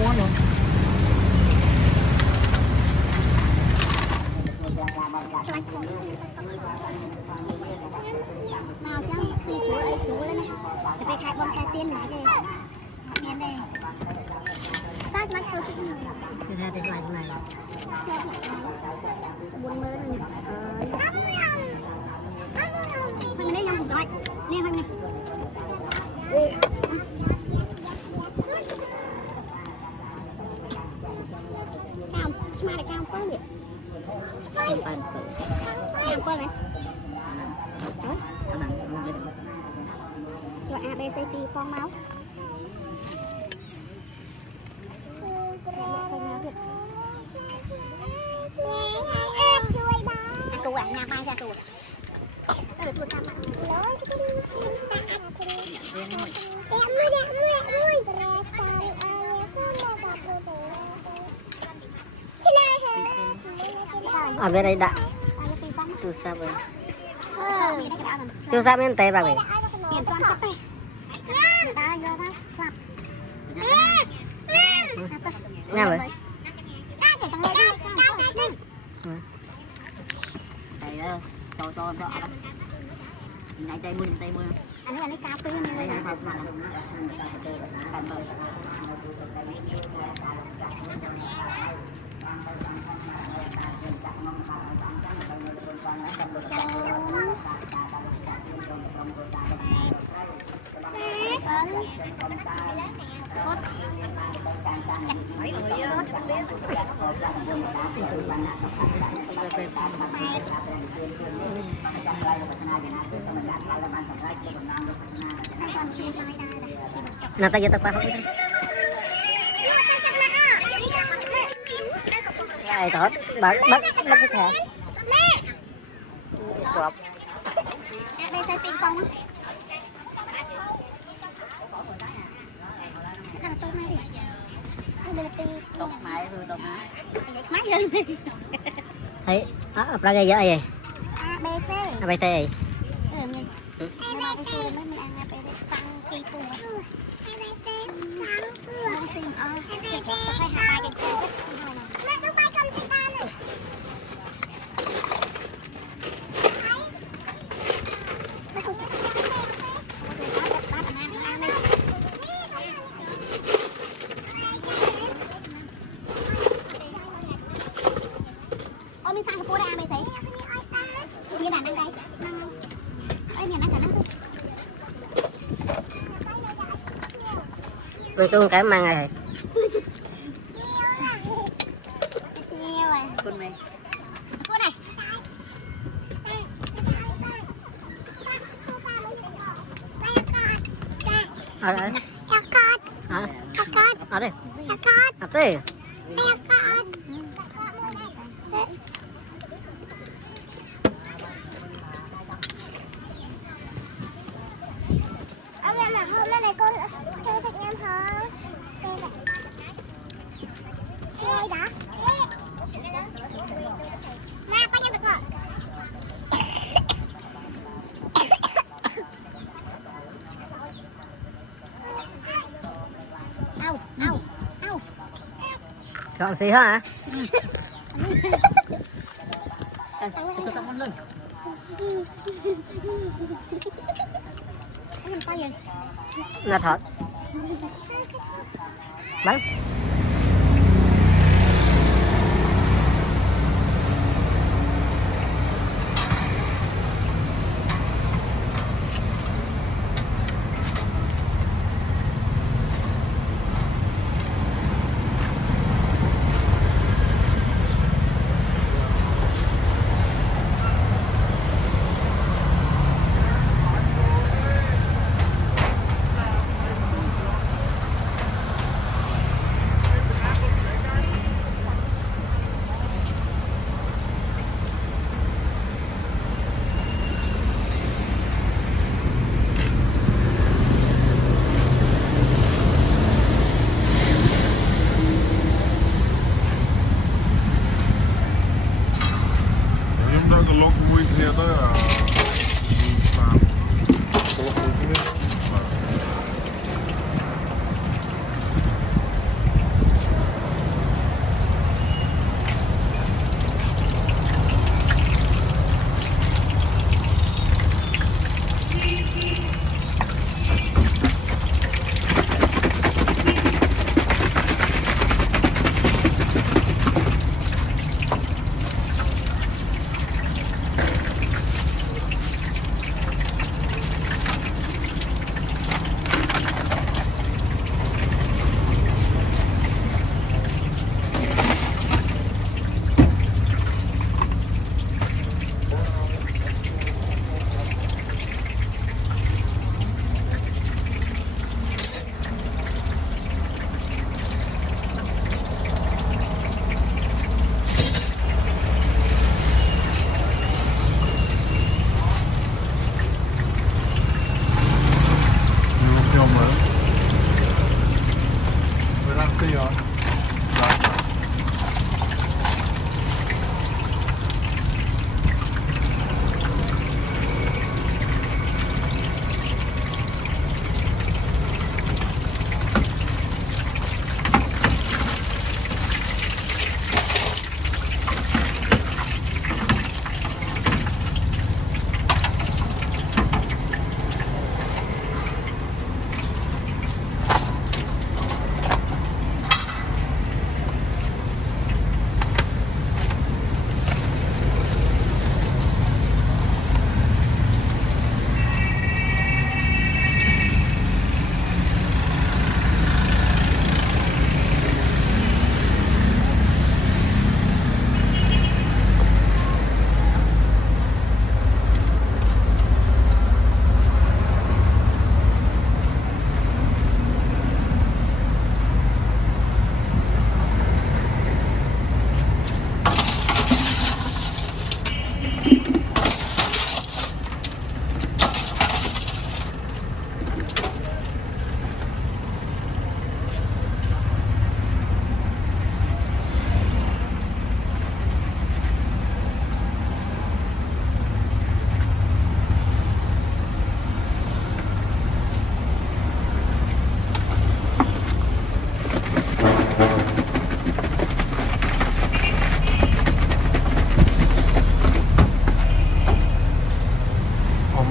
cuốn luôn. Nào chứ xì xuống ấy xuống lên này. Để về khai bom khai tiên nói về. Nghe đây. Sao cho mắt tôi thích nhiều. Cái hai cái này này. Buồn mơ này. Mình lấy nhau một loại. Nè hôm nay. Cao, mà lại cao quá vậy. Cao quá này. Cho ABCD con máu. Tù à, nhà mai ra tù. Tù sao mà. Ở bên đây đã. Từ sao vậy? Từ sao bên tay bà vậy? Hiện toàn sắp tay. Ta vô đó, sắp. Nha vậy? Thầy ơi, cho đó. Nhảy tay mưa. Anh ấy cao tư này. Đây là mà Nah, tadi tak paham. Ai tốt, bắt cái thẻ. Cọp. Đây sẽ tiền không á. tóc mày hư tóc Máy hơn. Thấy, apa gaya vậy? ABC. ABC. ABC mấy mình ăn ABC tăng cây cua. ABC tăng cua. Không xin ABC phải hai cái cua. Mẹ đâu bay con chị ba này. Ôi mình sang cái cua đây ABC. Như là đang đây. Ôi mình đang cả năm. Tôi cái mang này. Nhiều rồi. con này. Cua này. Ở đây. Hả? Ở đây. Ở đây. Hôm nay này con chơi thịt em hả? Đây đã. Mà bao nhiêu được rồi? Au. Chọn xí hả? Tôi tao muốn lên. Là thật. Bắn.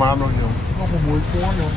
มาเราเดี๋ยวเราขโมยก้อนเนาะ